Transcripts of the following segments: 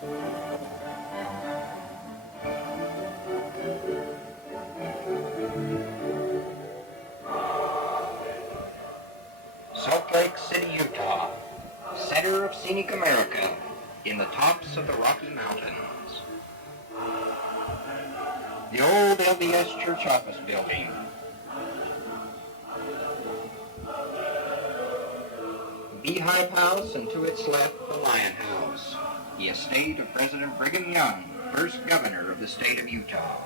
Salt Lake City, Utah, center of scenic America, in the tops of the Rocky Mountains. The old LDS church office building. Beehive House, and to its left, the Lion House, the estate of President Brigham Young, first governor of the state of Utah.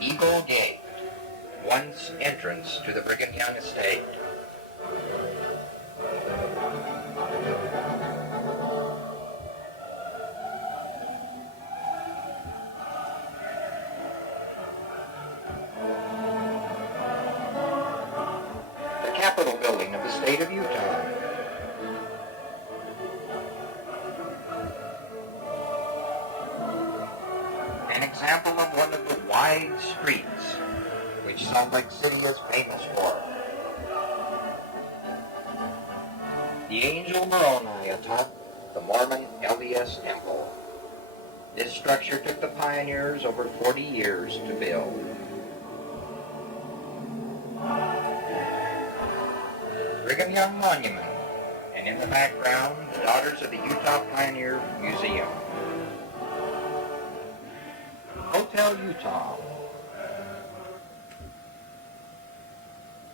Eagle Gate, once entrance to the Brigham Young estate. The Capitol building of the state of Utah. An example of one of the wide streets which Salt Lake City is famous for. The Angel Moroni atop the Mormon LDS Temple. This structure took the pioneers over 40 years to build. Brigham Young Monument, and in the background, the Daughters of the Utah Pioneer Museum. Hotel Utah.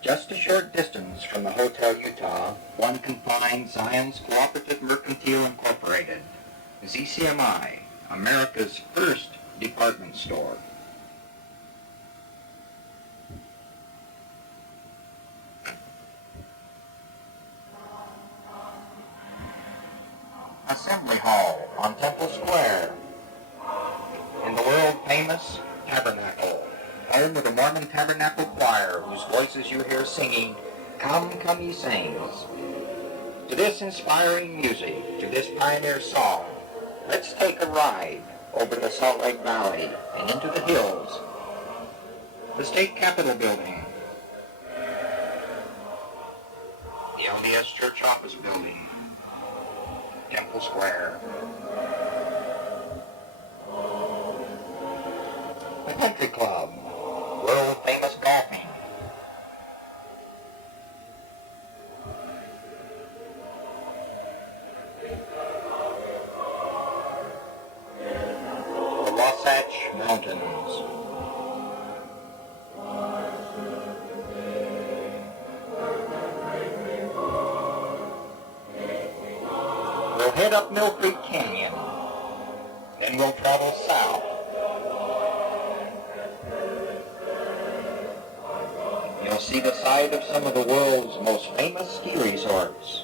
Just a short distance from the Hotel Utah, one can find Zion's Cooperative Mercantile Incorporated, ZCMI, America's first department store. Assembly Hall on Temple Square. In the world-famous Tabernacle, home of the Mormon Tabernacle Choir, whose voices you hear singing, "Come, Come Ye Saints." To this inspiring music, to this pioneer song, let's take a ride over the Salt Lake Valley and into the hills. The State Capitol Building. The LDS Church Office Building. Temple Square. The Country Club, world-famous golfing. The Wasatch Mountains. We'll head up Mill Creek Canyon, then we'll travel south. You'll see the site of some of the world's most famous ski resorts.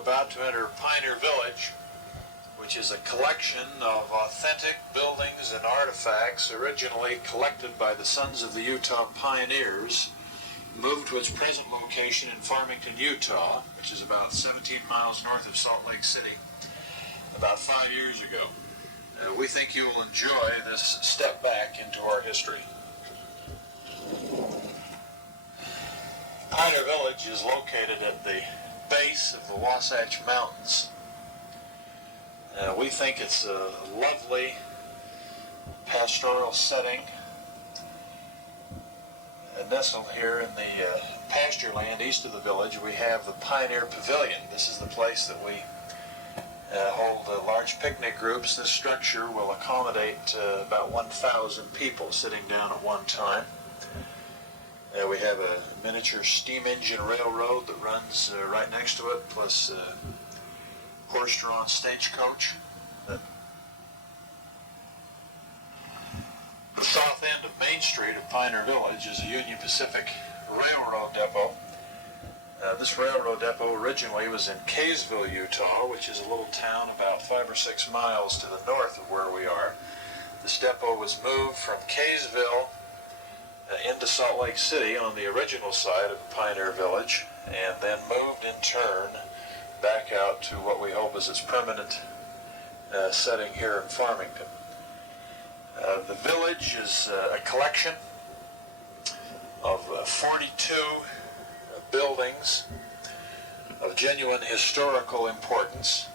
About to enter Pioneer Village, which is a collection of authentic buildings and artifacts originally collected by the Sons of the Utah Pioneers, moved to its present location in Farmington, Utah, which is about 17 miles north of Salt Lake City, about 5 years ago. We think you will enjoy this step back into our history. Pioneer Village is located at the base of the Wasatch Mountains. We think it's a lovely pastoral setting, nestled here in the pasture land east of the village. We have the Pioneer Pavilion. This is the place that we hold large picnic groups. This structure will accommodate about 1,000 people sitting down at one time. We have a miniature steam engine railroad that runs right next to it, plus horse-drawn stagecoach. The south end of Main Street of Pioneer Village is a Union Pacific Railroad depot. This railroad depot originally was in Kaysville, Utah, which is a little town about 5 or 6 miles to the north of where we are. This depot was moved from Kaysville into Salt Lake City on the original side of Pioneer Village, and then moved in turn back out to what we hope is its permanent setting here in Farmington. The village is a collection of 42 buildings of genuine historical importance,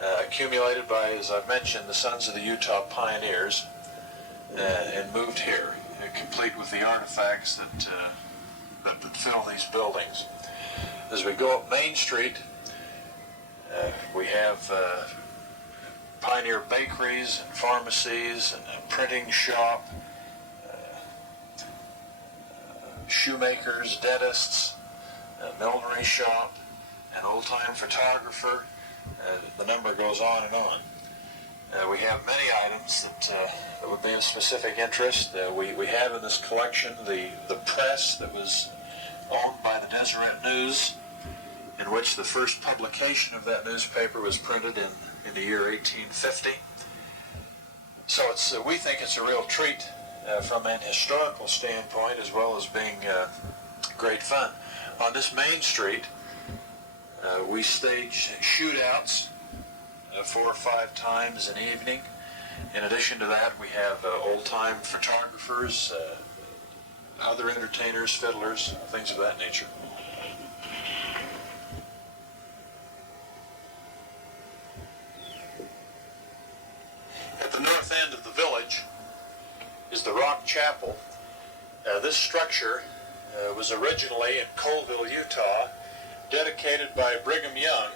accumulated by, as I've mentioned, the Sons of the Utah Pioneers, and moved here, complete with the artifacts that fill these buildings. As we go up Main Street, we have Pioneer bakeries and pharmacies and a printing shop, shoemakers, dentists, a millinery shop, an old-time photographer. The number goes on and on. We have many items that would be of specific interest. We have in this collection the press that was owned by the Deseret News, in which the first publication of that newspaper was printed in the year 1850. So we think it's a real treat from an historical standpoint, as well as being great fun. On this Main Street, we stage shootouts 4 or 5 times an evening. In addition to that, we have old-time photographers, other entertainers, fiddlers, things of that nature. At the north end of the village is the Rock Chapel. This structure was originally in Colville, Utah, dedicated by Brigham Young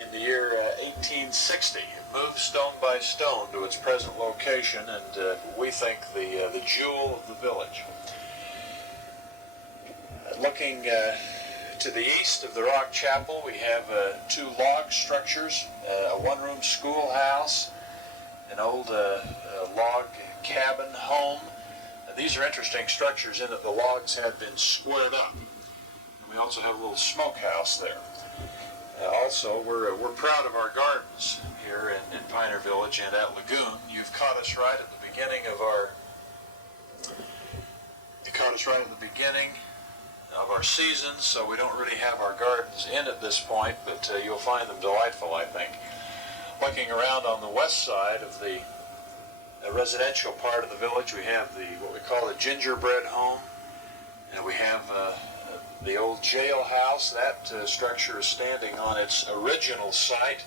in the year 1860. It moved stone by stone to its present location, and we think the jewel of the village. Looking to the east of the Rock Chapel, we have 2 log structures, a one-room schoolhouse, an old log cabin home. These are interesting structures in that the logs had been squared up. And we also have a little smokehouse there. Also, we're proud of our gardens here in Pioneer Village and at Lagoon. You've caught us right at the beginning of our season, so we don't really have our gardens in at this point, but you'll find them delightful, I think. Looking around on the west side of the residential part of the village, we have what we call the gingerbread home, and we have the old jailhouse. That structure is standing on its original site.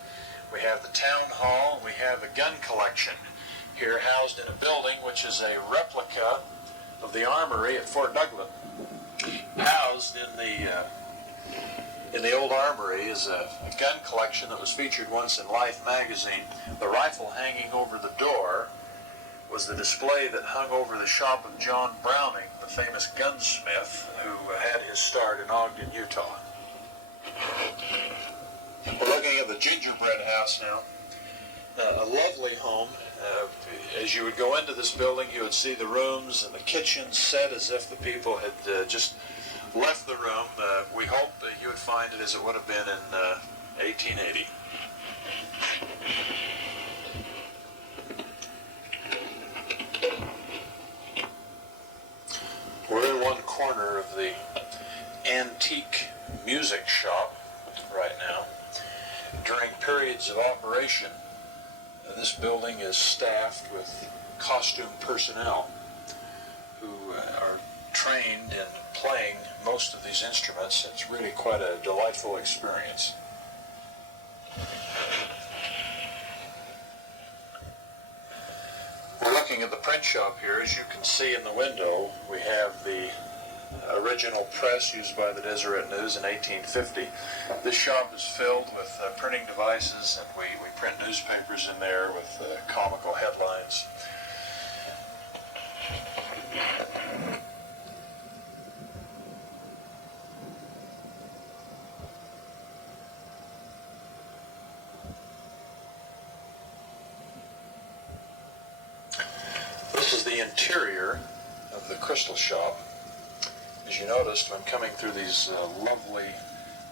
We have the town hall. We have a gun collection here housed in a building which is a replica of the armory at Fort Douglas. Housed in the old armory is a gun collection that was featured once in Life magazine. The rifle hanging over the door was the display that hung over the shop of John Browning, the famous gunsmith who had his start in Ogden, Utah. We're looking at the gingerbread house now. A lovely home. As you would go into this building, you would see the rooms and the kitchen set as if the people had just left the room. We hope that you would find it as it would have been in 1880. We're in one corner of the antique music shop right now. During periods of operation, this building is staffed with costume personnel who are trained in playing most of these instruments. It's really quite a delightful experience. We're looking at the print shop here. As you can see in the window, we have the original press used by the Deseret News in 1850. This shop is filled with printing devices, and we print newspapers in there with comical headlines. This is the interior of the crystal shop. As you noticed, when coming through these lovely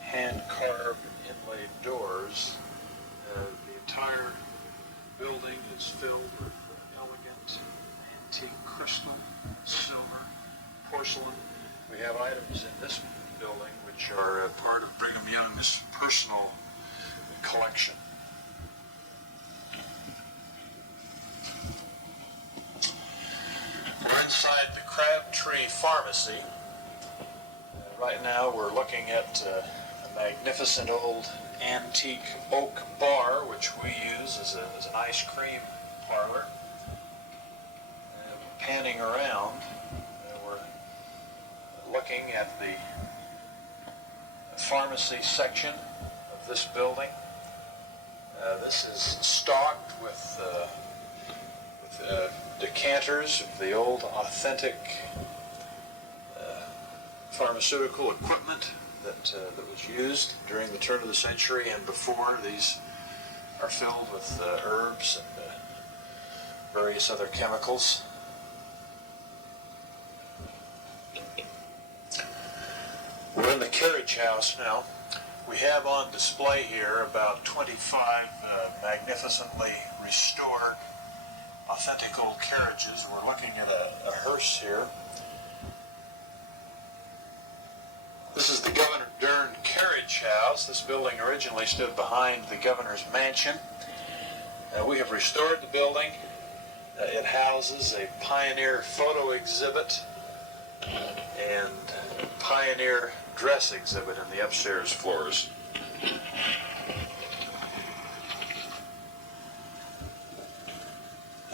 hand-carved inlaid doors, the entire building is filled with elegant antique crystal, silver, porcelain. We have items in this building which are part of Brigham Young's personal collection. We're inside the Crabtree Pharmacy. Right now we're looking at a magnificent old antique oak bar which we use as an ice cream parlor. Panning around, we're looking at the pharmacy section of this building. This is stocked with decanters of the old authentic pharmaceutical equipment that was used during the turn of the century and before. These are filled with herbs and various other chemicals. We're in the carriage house now. We have on display here about 25 magnificently restored authentic old carriages. We're looking at a hearse here. This is the Governor Dern Carriage House. This building originally stood behind the governor's mansion. We have restored the building. It houses a pioneer photo exhibit and pioneer dress exhibit in the upstairs floors.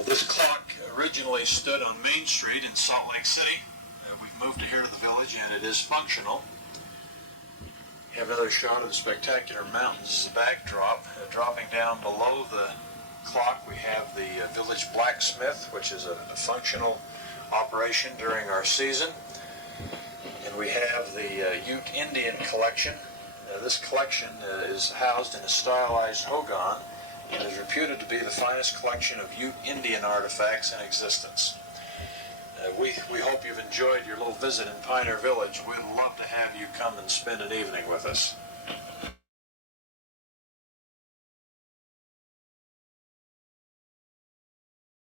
This clock originally stood on Main Street in Salt Lake City. We've moved it here to the village and it is functional. We have another shot of the spectacular mountains as a backdrop. Dropping down below the clock we have the village blacksmith, which is a functional operation during our season. And we have the Ute Indian collection. This collection is housed in a stylized hogan and is reputed to be the finest collection of Ute Indian artifacts in existence. We hope you've enjoyed your little visit in Pioneer Village. We'd love to have you come and spend an evening with us.